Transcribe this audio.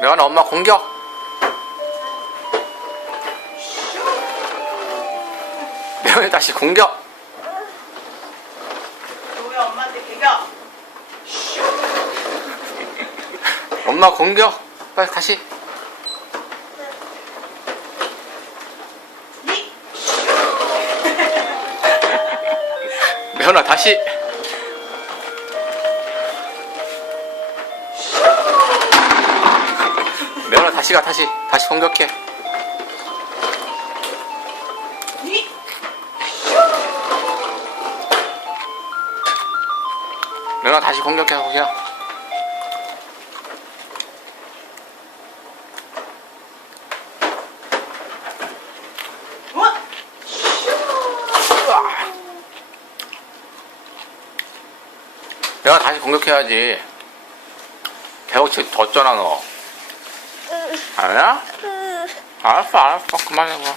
레오나 엄마 공격. 레오나 다시 공격. 왜 엄마한테 개겨? 엄마 공격. 빨리 다시. 니 레오나 다시. 다시 가 다시 다시 공격해. 니 레오나 다시 공격해. 뭐? 내가 다시 공격해야지. 계속 지- 졌잖아, 너. 아니야? 알았어, 알았어. 그만해 봐.